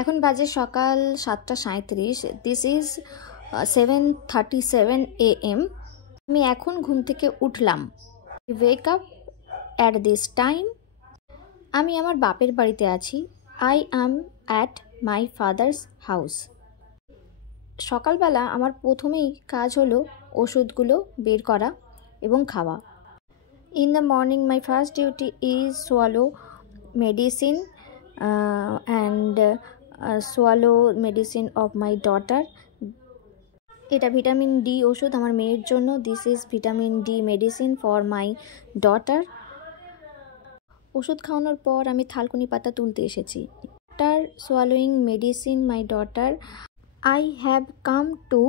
এখন বাজে সকাল 7:37। This is 7:37 AM। আমি এখন ঘুম থেকে উঠলাম। Wake up at this time. আমি আমার বাপের বাড়িতে আছি। I am at my father's house. সকালবেলা আমার প্রথমেই কাজ হলো ওষুধগুলো বের করা এবং খাওয়া। In the morning my first duty is swallow medicine and swallow medicine of my daughter. এটা ভিটামিন ডি ওষুধ আমার মেয়ের জন্য। This is vitamin D medicine for my daughter. ওষুধ খাওয়ানোর পর আমি থালকুনি পাতা তুলতে এসেছি। After swallowing medicine my daughter I have come to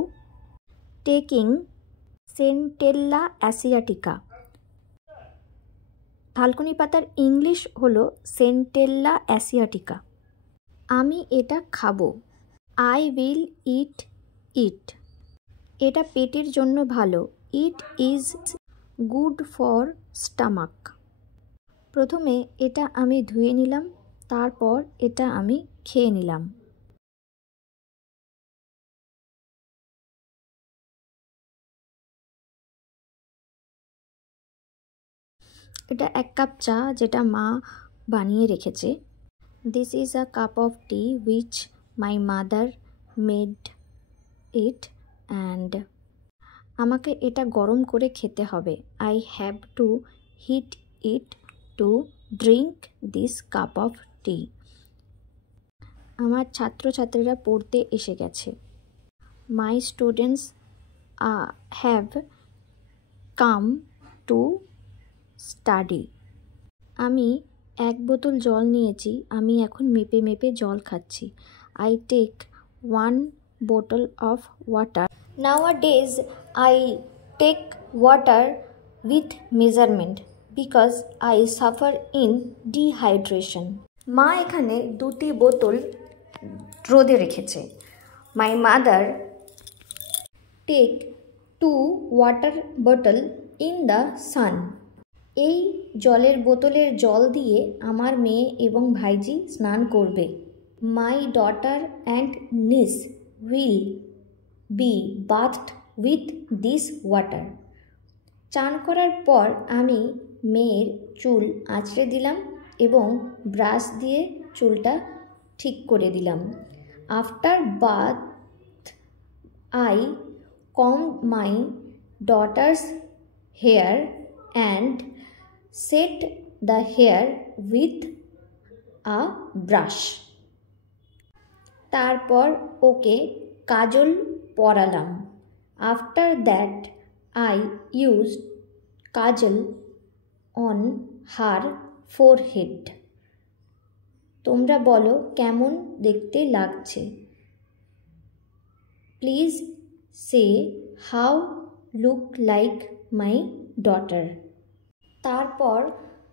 taking Centella asiatica. থালকুনি পাতার ইংলিশ হলো সেন্টেল্লা অ্যাসিয়াটিকা। আমি এটা খাবো। I will eat it. এটা পেটের জন্য ভালো। It is good for stomach. প্রথমে এটা আমি ধুয়ে নিলাম, তারপর এটা আমি খেয়ে নিলাম। এটা 1 কাপ চা যেটা মা বানিয়ে রেখেছে। This is a cup of tea which my mother made it and আমাকে এটা গরম করে খেতে হবে। I have to heat it to drink this cup of tea. আমার ছাত্রছাত্রীরা পড়তে এসে গেছে। My students have come to study. আমি 1 বোতল জল নিয়েছি। আমি এখন মেপে মেপে জল খাচ্ছি। I take 1 bottle of water. Nowadays I take water with measurement because I suffer in dehydration. মা এখানে 2টি বোতল রোদে রেখেছে। My mother take 2 water bottle in the sun. এই জলের বোতলের জল দিয়ে আমার মেয়ে এবং ভাইজি স্নান করবে। My daughter and niece will be bathed with this water. চান করার পর আমি মেয়ের চুল আঁচড়ে দিলাম এবং ব্রাশ দিয়ে চুলটা ঠিক করে দিলাম। After bath I comb my daughter's hair and set the hair with a brush. তারপর ওকে কাজল পরালাম। After that I used kajal on her forehead. তোমরা বলো কেমন দেখতে লাগছে। Please say how look like my daughter. তারপর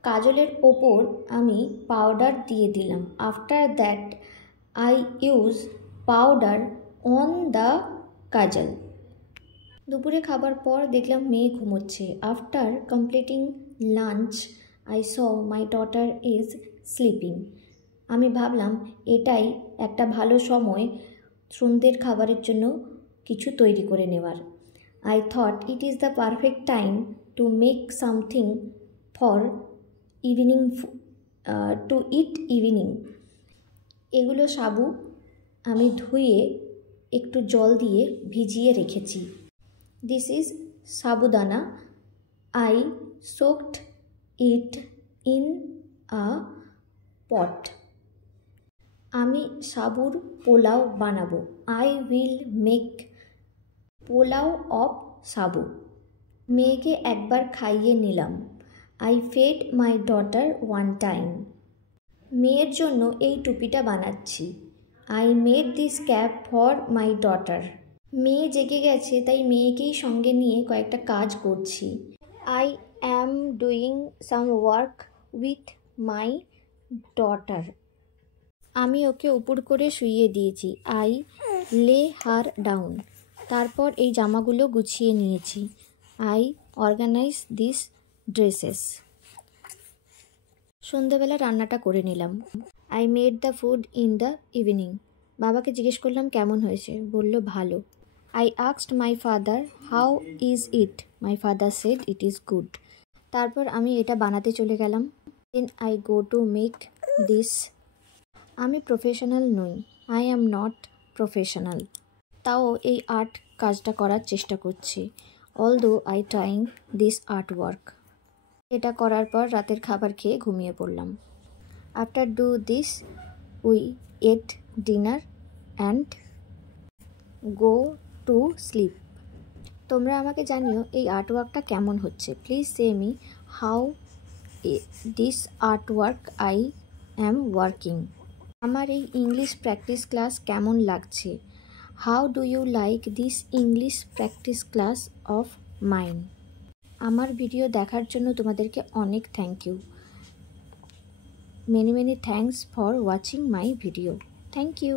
কাজলের ওপর আমি পাউডার দিয়ে দিলাম। After that I use powder on the kajal. দুপুরে খাবার পর দেখলাম মেয়ে ঘুমোচ্ছে। After completing lunch I saw my daughter is sleeping. আমি ভাবলাম এটাই একটা ভালো সময় সন্ধ্যের খাবারের জন্য কিছু তৈরি করে নেওয়ার। I thought it is the perfect time to make something for evening to eat evening. এগুলো সাবু আমি ধুয়ে একটু জল দিয়ে ভিজিয়ে রেখেছি। This is sabudana. I soaked it in a pot. আমি সাবুর পোলাও বানাবো। I will make pulao of sabu. মেয়েকে একবার খাইয়ে নিলাম। I fed my daughter 1 time. মেয়ের জন্য এই টুপিটা বানাচ্ছি। I made this cap for my daughter. মেয়ে জেগে গেছে তাই মেয়েকেই সঙ্গে নিয়ে কয়েকটা কাজ করছি। I am doing some work with my daughter. আমি ওকে উপর করে শুইয়ে দিয়েছি। আই লে হার ডাউন। তারপর এই জামাগুলো গুছিয়ে নিয়েছি। I organize this dresses. সন্ধ্যাবেলা রান্নাটা করে নিলাম। I made the food in the evening. বাবাকে জিজ্ঞেস করলাম কেমন হয়েছে, বলল ভালো। I asked my father how is it, my father said it is good. তারপর আমি এটা বানাতে চলে গেলাম। Then I go to make this. আমি প্রফেশনাল নই, আই অ্যাম নট প্রফেশনাল, তাও এই আর্ট কাজটা করার চেষ্টা করছি। Although I trying this art work. এটা করার পর রাতের খাবার খেয়ে ঘুমিয়ে পড়লাম। After do this we ate dinner and go to sleep. তোমরা আমাকে জানিও এই আর্ট ওয়ার্কটা কেমন হচ্ছে। Please say me how this art work I am working. আমার এই ইংলিশ প্র্যাকটিস ক্লাস কেমন লাগছে? How do you like this English practice class of mine? আমার ভিডিও দেখার জন্য তোমাদেরকে অনেক thank you. Many many thanks for watching my video. Thank you.